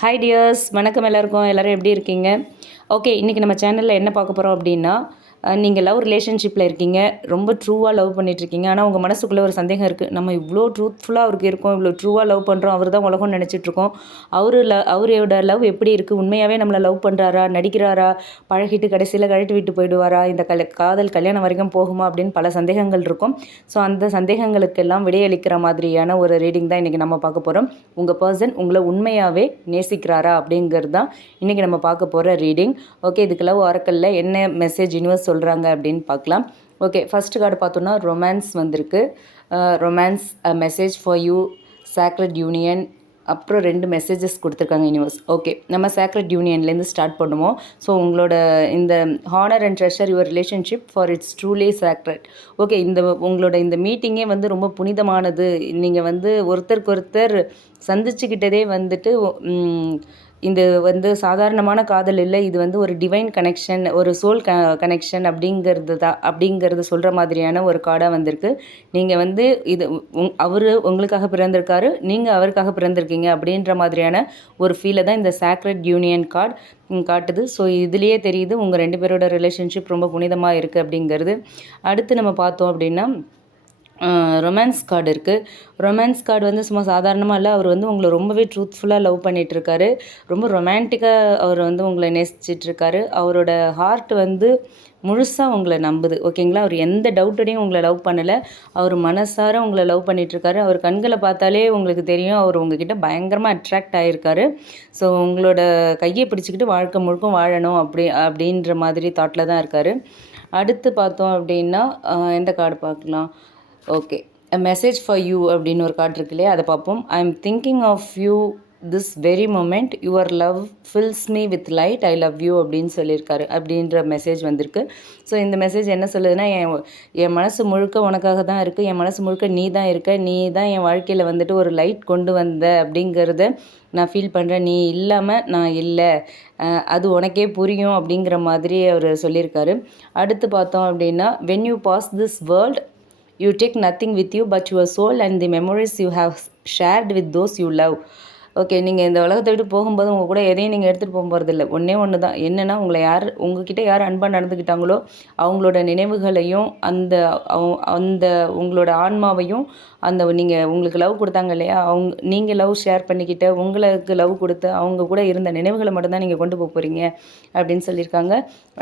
Hi tears வணக்கம் எல்லாருக்கும். எல்லோரும் எப்படி இருக்கீங்க? ஓகே இன்றைக்கி நம்ம சேனலில் என்ன பார்க்க போகிறோம் அப்படின்னா நீங்கள் லவ் ரிலேஷன்ஷிப்பில் இருக்கீங்க ரொம்ப ட்ரூவாக லவ் பண்ணிகிட்ருக்கீங்க ஆனால் உங்கள் மனசுக்குள்ளே ஒரு சந்தேகம் இருக்குது நம்ம இவ்வளோ ட்ரூத்ஃபுல்லாக அவருக்கு இருக்கோம் இவ்வளோ ட்ரூவாக லவ் பண்ணுறோம் அவர் தான் உலகம் நினச்சிட்ருக்கோம் அவர் ல அவரோட லவ் எப்படி இருக்குது உண்மையாகவே நம்மளை லவ் பண்ணுறாரா நடிக்கிறாரா? பழகிட்டு கடைசியில் கழட்டி விட்டு போயிடுவாரா? இந்த கல காதல் கல்யாணம் வரைக்கும் போகுமா? அப்படின்னு பல சந்தேகங்கள் இருக்கும். ஸோ அந்த சந்தேகங்களுக்கெல்லாம் விடையளிக்கிற மாதிரியான ஒரு ரீடிங் தான் இன்றைக்கி நம்ம பார்க்க போகிறோம் உங்கள் பர்சன் உங்களை உண்மையாகவே நேசிக்கிறாரா? அப்படிங்கிறது தான் இன்றைக்கி நம்ம பார்க்க போகிற ரீடிங் ஓகே இதுக்கு லவ் ஆரக்கல்ல என்ன மெசேஜ் யூனிவர்ஸ் சொல்கிறாங்க அப்படின்னு பார்க்கலாம். ஓகே ஃபஸ்ட்டு கார்டு பார்த்தோன்னா ரொமான்ஸ் வந்திருக்கு. Romance message for you sacred union அப்புறம் ரெண்டு மெசேஜஸ் கொடுத்துருக்காங்க யூனிவர்ஸ் ஓகே நம்ம சேக்ரட் யூனியன்லேருந்து ஸ்டார்ட் பண்ணுவோம். ஸோ உங்களோட இந்த honour and treasure your relationship for it's truly sacred okay இந்த உங்களோட இந்த மீட்டிங்கே வந்து ரொம்ப புனிதமானது. நீங்கள் வந்து ஒருத்தருக்கு ஒருத்தர் சந்திச்சுக்கிட்டதே வந்துட்டு இது வந்து சாதாரணமான காதல் இல்லை இது வந்து ஒரு டிவைன் கனெக்ஷன் ஒரு சோல் க கனெக்ஷன் அப்படிங்கிறது தான் அப்படிங்கிறது சொல்கிற மாதிரியான ஒரு கார்டாக வந்திருக்கு. நீங்கள் வந்து இது உங் அவர் உங்களுக்காக பிறந்திருக்காரு நீங்கள் அவருக்காக பிறந்திருக்கீங்க அப்படின்ற மாதிரியான ஒரு ஃபீலை தான் இந்த சாக்ரெட் யூனியன் கார்டு காட்டுது. ஸோ இதுலேயே தெரியுது உங்கள் ரெண்டு பேரோட ரிலேஷன்ஷிப் ரொம்ப புனிதமாக இருக்குது அப்படிங்கிறது. அடுத்து நம்ம பார்த்தோம் அப்படின்னா ரொமான்ஸ் கார்டு இருக்குது ரொமான்ஸ் கார்டு வந்து சும்மா சாதாரணமாக இல்லை அவர் வந்து உங்களை ரொம்பவே ட்ரூத்ஃபுல்லாக லவ் பண்ணிகிட்ருக்காரு ரொம்ப ரொமான்டிக்காக அவர் வந்து உங்களை நேசிச்சிட்ருக்காரு அவரோட ஹார்ட் வந்து முழுசாக உங்களை நம்புது. ஓகேங்களா? அவர் எந்த டவுட்டோடையும் உங்களை லவ் பண்ணலை. அவர் மனசார உங்களை லவ் பண்ணிகிட்ருக்காரு அவர் கண்களை பார்த்தாலே உங்களுக்கு தெரியும் அவர் உங்ககிட்ட பயங்கரமாக அட்ராக்ட் ஆகிருக்காரு ஸோ உங்களோட கையை பிடிச்சிக்கிட்டு வாழ்க்கை முழுக்கும் வாழணும் அப்படி அப்படின்ற மாதிரி தாட்டில் தான் இருக்கார். அடுத்து பார்த்தோம் அப்படின்னா எந்த கார்டு பார்க்கலாம்? Okay. A message for you அப்படின்னு ஒரு கார்டு இருக்கு இல்லையா? அதை பார்ப்போம். I am thinking of you this very moment your love fills me with light I love you அப்படின்னு சொல்லியிருக்காரு. அப்படின்ற மெசேஜ் வந்திருக்கு. ஸோ இந்த மெசேஜ் என்ன சொல்லுதுன்னா என் என் மனசு முழுக்க உனக்காக தான் இருக்குது என் மனசு முழுக்க நீ தான் இருக்க. நீ தான் என் வாழ்க்கையில் வந்துட்டு ஒரு லைட் கொண்டு வந்த அப்படிங்கிறத நான் ஃபீல் பண்ணுறேன் நீ இல்லாமல் நான் இல்லை. அது உனக்கே புரியும் அப்படிங்கிற மாதிரி அவர் சொல்லியிருக்காரு. அடுத்து பார்த்தோம் அப்படின்னா when you pass this world You take nothing with you but your soul and the memories you have shared with those you love. Okay நீங்கள் இந்த உலகத்தை விட்டு போகும்போது உங்கள் கூட எதையும் நீங்கள் எடுத்துகிட்டு போக போகிறதில்ல ஒன்றே ஒன்று தான். என்னென்னா உங்களை யார் உங்ககிட்ட யார் அன்பாக நடந்துக்கிட்டாங்களோ அவங்களோட நினைவுகளையும் அந்த அந்த உங்களோட ஆன்மாவையும் அந்த நீங்கள் உங்களுக்கு லவ் கொடுத்தாங்க இல்லையா அவங்க நீங்கள் லவ் ஷேர் பண்ணிக்கிட்ட உங்களுக்கு லவ் கொடுத்து அவங்க கூட இருந்த நினைவுகளை மட்டும்தான் நீங்கள் கொண்டு போக போகிறீங்க அப்படின்னு சொல்லியிருக்காங்க.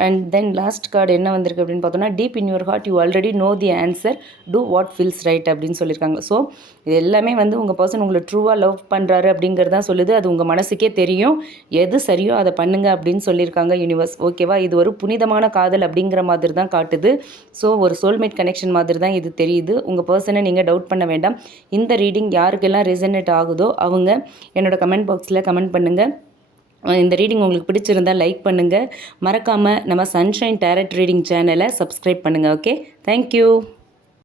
அண்ட் தென் லாஸ்ட் கார்டு என்ன வந்திருக்கு அப்படின்னு பார்த்தோன்னா deep in your heart you already know the answer to what feels right அப்படின்னு சொல்லியிருக்காங்க. ஸோ இது எல்லாமே வந்து உங்கள் பர்சன் உங்களை ட்ரூவாக லவ் பண்ணுறாரு தான் சொல்லுது. அது உங்கள் மனசுக்கே தெரியும். எது சரியோ அதை பண்ணுங்க அப்படின்னு சொல்லியிருக்காங்க யூனிவர்ஸ் ஓகேவா இது ஒரு புனிதமான காதல் அப்படிங்கிற மாதிரி தான் காட்டுது. ஸோ ஒரு சோல்மேட் கனெக்ஷன் மாதிரி தான் இது தெரியுது. உங்கள் பர்சனை நீங்கள் டவுட் பண்ண வேண்டாம். இந்த ரீடிங் யாருக்கெல்லாம் ரெசனேட் ஆகுதோ அவங்க என்னோடய கமெண்ட் பாக்ஸில் கமெண்ட் பண்ணுங்கள் இந்த ரீடிங் உங்களுக்கு பிடிச்சிருந்தால் லைக் பண்ணுங்கள் மறக்காமல் நம்ம சன்ஷைன் டேரட் ரீடிங் சேனலை சப்ஸ்கிரைப் பண்ணுங்கள் ஓகே தேங்க்யூ